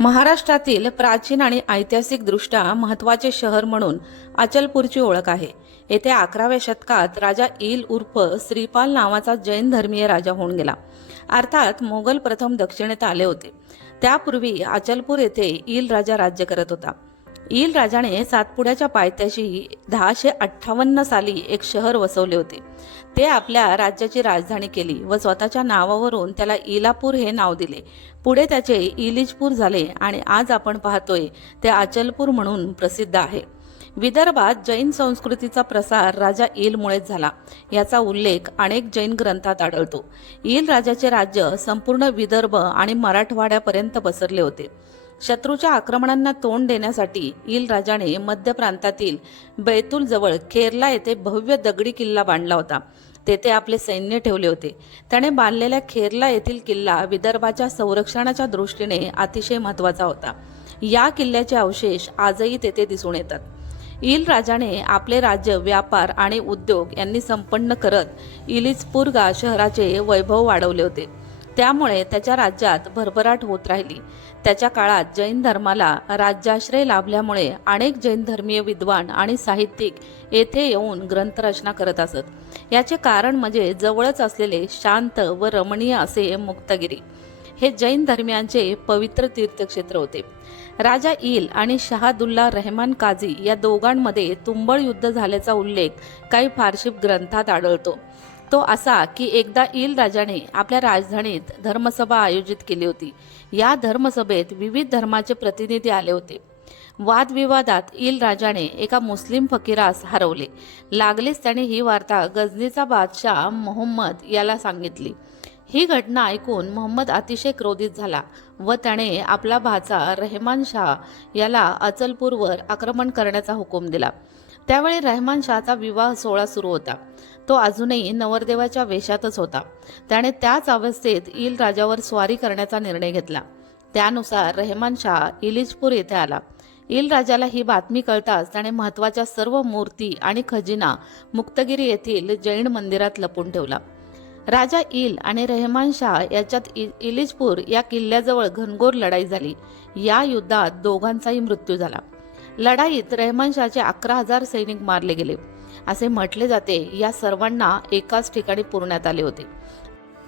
महाराष्ट्रातील प्राचीन आणि ऐतिहासिकदृष्ट्या महत्त्वाचे शहर म्हणून अचलपूरची ओळख आहे. येथे अकराव्या शतकात राजा ईल उर्फ श्रीपाल नावाचा जैन धर्मीय राजा होऊन गेला. अर्थात मोगल प्रथम दक्षिणेत आले होते. त्यापूर्वी अचलपूर येथे ईल राजा राज्य करत होता. ईल राजाने सातपुड्याच्या पायथ्याशी दहाशे अठ्ठावन्न साली एक शहर वसवले होते. ते आपल्या राज्याची राजधानी केली व स्वतःच्या नावावरून त्याला इलापूर हे नाव दिले. पुढे त्याचे इलिजपूर झाले आणि आज आपण पाहतोय ते अचलपूर म्हणून प्रसिद्ध आहे. विदर्भात जैन संस्कृतीचा प्रसार राजा ईलमुळेच झाला. याचा उल्लेख अनेक जैन ग्रंथात आढळतो. ईल राजाचे राज्य संपूर्ण विदर्भ आणि मराठवाड्यापर्यंत पसरले होते. शत्रूच्या आक्रमणांना तोंड देण्यासाठी ईल राजाने मध्य प्रांतातील बैतूलजवळ केरला येथे भव्य दगडी किल्ला बांधला होता. तेथे आपले सैन्य ठेवले होते. त्याने बांधलेल्या खेरला येथील किल्ला विदर्भाच्या संरक्षणाच्या दृष्टीने अतिशय महत्त्वाचा होता. या किल्ल्याचे अवशेष आजही तेथे दिसून येतात. ईल राजाने आपले राज्य व्यापार आणि उद्योग यांनी संपन्न करत इलिचपूरगा शहराचे वैभव वाढवले होते. त्यामुळे त्याच्या राज्यात भरभराट होत राहिली. त्याच्या काळात जैन धर्माला राज्याश्रय लाभल्यामुळे अनेक जैन धर्मीय विद्वान आणि साहित्यिक येथे येऊन ग्रंथरचना करत असत. याचे कारण म्हणजे जवळच असलेले शांत व रमणीय असे मुक्तगिरी. हे जैन धर्मियांचे पवित्र तीर्थक्षेत्र होते. राजा ईल आणि शहादुल्ला रहमान काझी या दोघांमध्ये तुंबळ युद्ध झाल्याचा उल्लेख काही फारशी ग्रंथात आढळतो. तो असा की एकदा ईल राजाने आपल्या राजधानीत धर्मसभा आयोजित केली होती. या धर्मसभेत विविध धर्माचे प्रतिनिधी आले होते. वादविवादात ईल राजाने एका मुस्लिम फकीरास हरवले. लागलीच त्याने ही वार्ता गजनीचा बादशाह मोहम्मद याला सांगितली. ही घटना ऐकून मोहम्मद अतिशय क्रोधित झाला व त्याने आपला भाचा रहमान शाह याला अचलपूरवर आक्रमण करण्याचा हुकूम दिला. त्यावेळी रहमान शहाचा विवाह सोहळा सुरू होता. तो अजूनही नवरदेवाच्या वेशातच होता. त्याने त्याच अवस्थेत ईल राजावर स्वारी करण्याचा निर्णय घेतला. त्यानुसार रहमान शाह इलिजपूर येथे आला. ईल राजाला ही बातमी कळताच त्याने महत्त्वाच्या सर्व मूर्ती आणि खजिना मुक्तगिरी येथील जैन मंदिरात लपून ठेवला. राजा ईल आणि रहमान शाह याच्यात इ- इलिजपूर या किल्ल्याजवळ घनघोर लढाई झाली. या युद्धात दोघांचाही मृत्यू झाला. लढाईत रहमानशाहचे अकरा हजार सैनिक मारले गेले. असे म्हटले जाते या सर्वांना एकाच ठिकाणी पुरण्यात आले होते.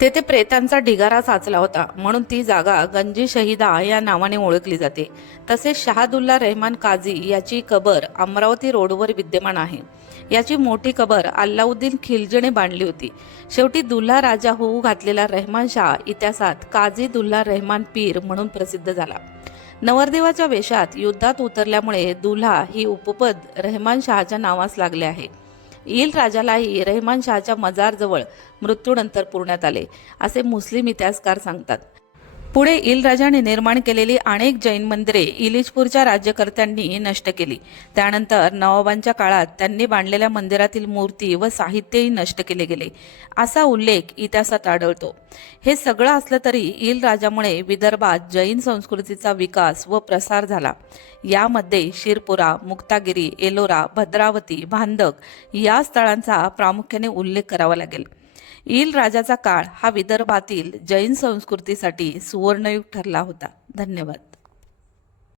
तेथे प्रेतांचा ढिगारा साचला होता म्हणून ती जागा गंजी शहिदा या नावाने ओळखली जाते. तसेच शहादुल्ला रहमान काझी याची कबर अमरावती रोडवर विद्यमान आहे. याची मोठी कबर अल्लाउद्दीन खिलजीने बांधली होती. शेवटी दुल्हा राजा होऊ घातलेला रहमान शाह इतिहासात काझी दुल्हा रहमान पीर म्हणून प्रसिद्ध झाला. नवरदेवाच्या वेशात युद्धात उतरल्यामुळे दुल्हा ही उपपद रहमान शहाच्या नावास लागले आहे. ईल राजालाही रहमान शहाच्या मजारजवळ मृत्यूनंतर पुरण्यात आले असे मुस्लिम इतिहासकार सांगतात. पुढे इलराजाने निर्माण केलेली अनेक जैन मंदिरे इलिजपूरच्या राज्यकर्त्यांनी नष्ट केली. त्यानंतर नवाबांच्या काळात त्यांनी बांधलेल्या मंदिरातील मूर्ती व साहित्यही नष्ट केले गेले. असा उल्लेख इतिहासात आढळतो. हे सगळं असलं तरी इलराजामुळे विदर्भात जैन संस्कृतीचा विकास व प्रसार झाला. यामध्ये शिरपुरा मुक्तागिरी एलोरा भद्रावती भांदक या स्थळांचा प्रामुख्याने उल्लेख करावा लागेल. ईल राजाचा काळ हा विदर्भातील जैन संस्कृतीसाठी सुवर्णयुग ठरला होता. धन्यवाद.